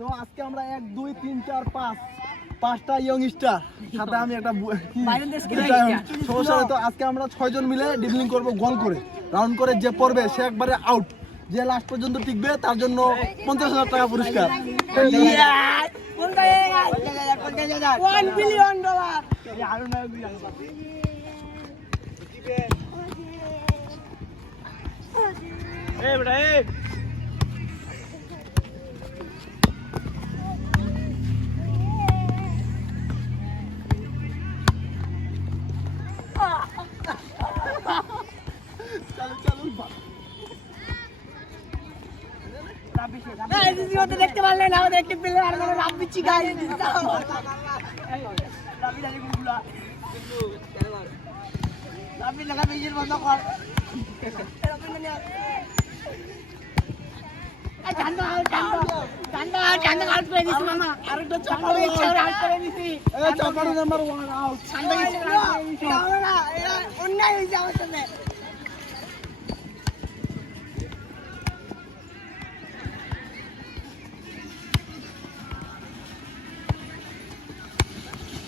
তো আজকে আমরা এক দুই তিন চার পাঁচ পাঁচটা ইয়ং স্টার সাথে আমি একটা। সমস্যা তো আজকে আমরা ছয়জন মিলে ডিবলিং করব গোল করে। রাউন্ড করে যে পড়বে সে একবারে আউট যে লাস্ট পর্যন্ত টিকবে তার জন্য পঞ্চাশ হাজার টাকা পুরস্কার। ওয়ান দেখতে পারলেন আমাদের একটি প্লেয়ার মানে রাব্বি চিকাই রাব্বি জানি গুলা রাব্বি লাগা বিজির বন্ধ কর। রাব্বি না এই ঠান্ডা ঠান্ডা ঠান্ডা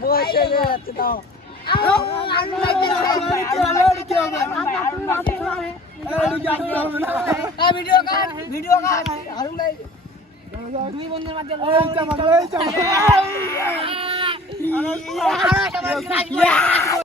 বসে যাচ্ছে তাও ভিডিও ভাই দুই বন্ধুর মাঝে